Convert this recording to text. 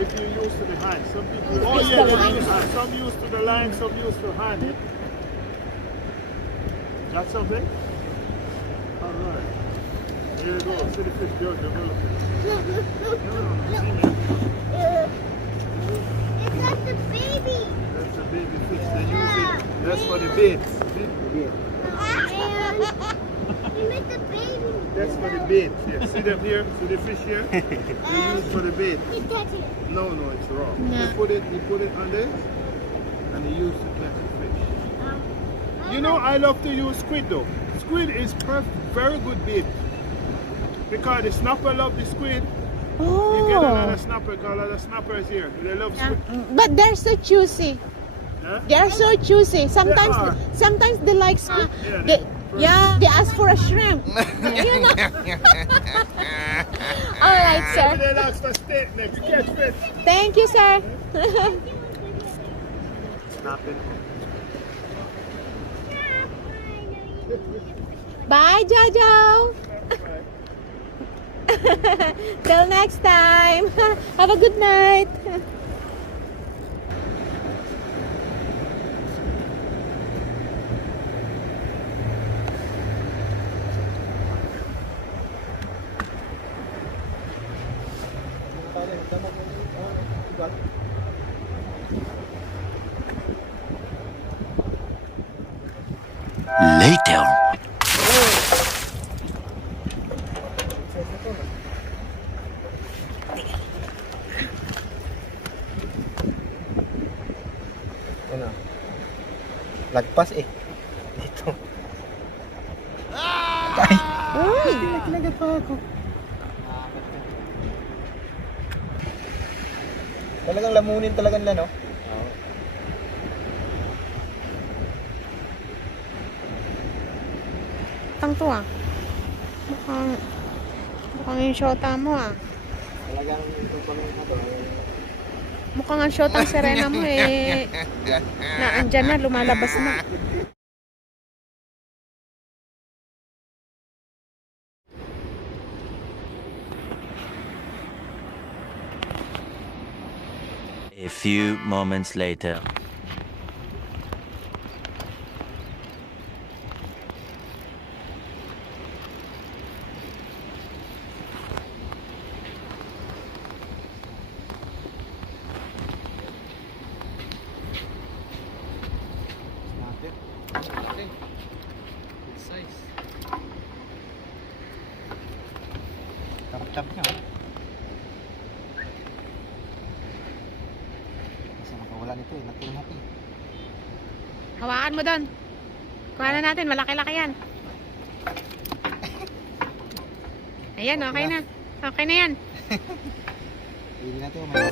If you use to the hand, some people. Use Oh the yeah, they line. use hand. Some use to the line, some use to hand. Got something? All right. Here you go. See the fish go developing. It's like the baby. That's a baby fish. They use it. That's for the bait. See? You make the baby. That's for the bait. Yeah. See them here? See the fish here? They use for the bait. You touch it. No, it's raw. No. You put it on there, and they use to catch the fish. You know, I love to use squid though. Squid is very good bait. Because the snapper love the squid. You get another Oh. snapper, because a lot of snappers here. They love squid. But they're so choosy. Huh? They are so choosy. Sometimes, are. sometimes they like squid. Yeah, They ask for a shrimp. You know. All right, sir. They ask for steak next. Catch fish. Thank you, sir. Snapping. Bye, Jojo. Till next time. Have a good night. Later. Ano? Lagpas eh. Dito. Ay! Uy. Kinagat pa ako. Talagang lamunin talagang no? Oo. Tang to ah. Mukhang yung shota mo ah. Talagang ito pa rin ito. Mukhang ang shotang Serena mo eh. Na andyan na, lumalabas na. A few moments later. Snapper. Laki. Good size. Tap-tap nyo. Kasi makawala nito eh. Natulong ako eh. Hawakan mo doon. Kuha na natin, malaki-laki yan. Ayan, okay na. Okay na yan. Hindi natin